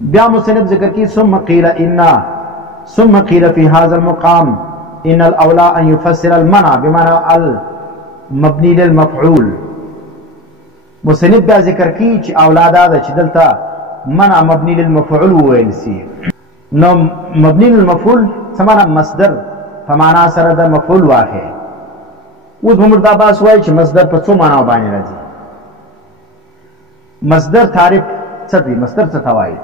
بیا مصنف ذکر کی ثم قیل فی هذا المقام ان الاولا ان يفسر المنع بمعنى المبنی للمفعول. مصنف بیا ذکر کی چې اولادا ده چې دلته منع مبنی للمفعول وویل سي. نو مبنی للمفعول سمانا مصدر فمانا سره د مفعول واقع. اوس به موږ دا بحث وایو چې مصدر په څو معنا باندې راځي. مصدر تعریف څه دی؟ مصدر څه ته وایي؟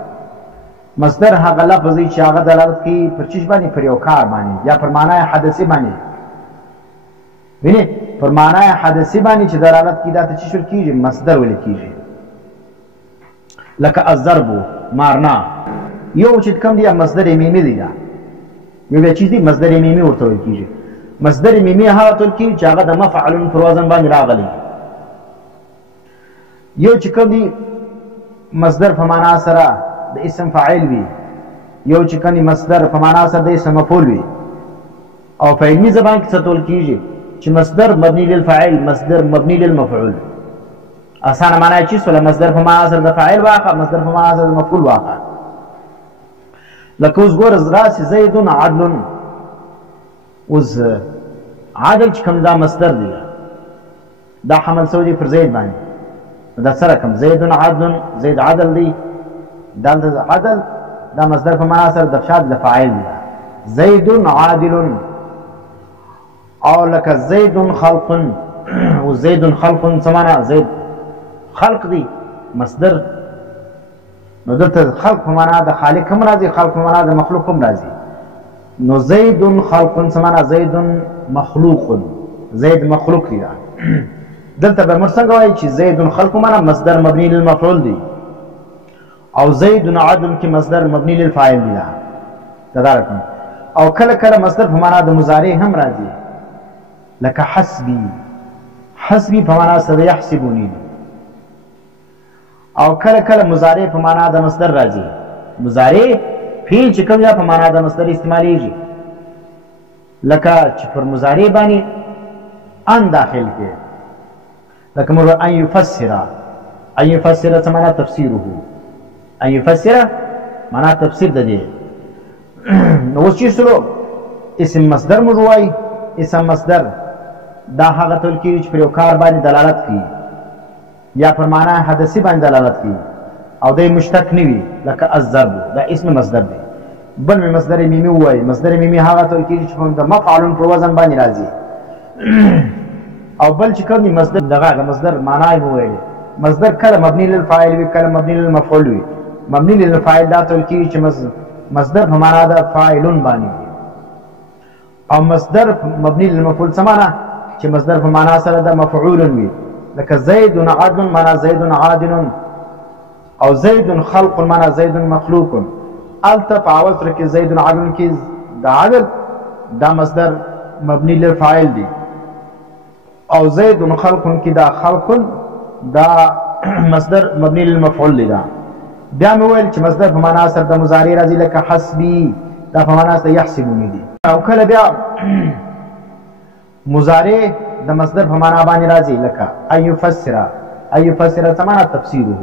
مصدر هغه لفظ دی چې هغه دلالت کوي پر چیز باندې، پر یو کار باندې یا پر معنی حدثي باندې. ویني پر معنی حدثي باندې چې دلالت کوي دا ته څه کیږي؟ مصدر ویل کیږي. لکه الضرب مارنا یو چې کوم دی مصدر میمی دی. دا یو چیز دی مصدر میمی ورته ویل کیږي. مصدر میمی هغه ټول کې چې هغه د مفعول پر وزن باندې راغلی. یو چې کوم دی مصدر په معنا سره د اسم فاعل وي، یو چې کوم مصدر په معنا سره د اسم مفعول وي. او په علمي زبان کې څه ټول کیږي چې مصدر مبني للفاعل، مصدر مبني للمفعول. اسانه معنا چې سره مصدر په معنا سره د فاعل واقع، مصدر په معنا سره د مفعول واقع. لکه اوس ګور راس زید عدل. اوس عادل چې کوم دا مصدر دی، دا حمل شوی دی پر زید باندې. دا سره کوم زید عدل، زید عدل دی. دا عدل دا مصدر په معنا سره د فعل د فاعل دی. زید عادل. او لکه زید خلق. او زید خلق سمانا زید خلق دی مصدر. نو دلته خلق په معنا د خالق هم راځي، خلق په معنا د مخلوق هم راځي. نو زید خلق سمانا زید مخلوق. زید مخلوق دی. دلته به موږ څنګه وایو چې زید خلق معنا مصدر مبني للمفعول دی، او زید عدل کې مصدر مبني للفاعل دی. دا رقم. او کله کله مصدر په معنا د مضارع هم راځي، لکه حسبی. حسبی په معنا سره یحسبونی. او کله کله مضارع په معنا د مصدر راځي. مضارع فعل چې کوم یا په معنا د مصدر استعمالیږي، لکه چې پر مضارع باندې ان داخل کې، لکه مراد ان يفسر. ان يفسر څه معنا؟ تفسیره. ان يفسر معنا تفسیر ده دی. نو اوس چې سره اسم مصدر موږ وایي. اسم مصدر دا هغه ټول کې چې پر یو کار باندې دلالت کوي یا پر معنا حدثي باندې دلالت کوي او دی مشتق نه وي، لکه الضرب. دا اسم مصدر دی. بل مصدر میمی وایي. مصدر میمی هغه ټول کې چې د مفعول پر وزن باندې راځي. او بل چې کوم مصدر دغه د مصدر معنی مو وایي. مصدر کله مبني للفاعل وي، کله مبني للمفعول وي. مبني للفاعل دا ټول کې چې مصدر په معنا د فاعلون باندې وي، او مصدر مبني للمفعول سمانا چې مصدر په معنا سره د مفعول وي، لکه زید عدل معنا زید عادل، او زید خلق معنا زید مخلوق. الته په اول سره کې زید عدل کې د عدل دا مصدر مبني للفاعل دی، او زید خلق کې دا خلق دا مصدر مبني للمفعول دی. بیا مې ویل چې مصدر په معنا سره د مضارع راځي، لکه حسبی دا په معنا سره یحسبونی دی. او کله بیا مضارع د مصدر په معنا باندې راځي، لکه ان يفسر. ان يفسر څه معنا؟ تفسیره.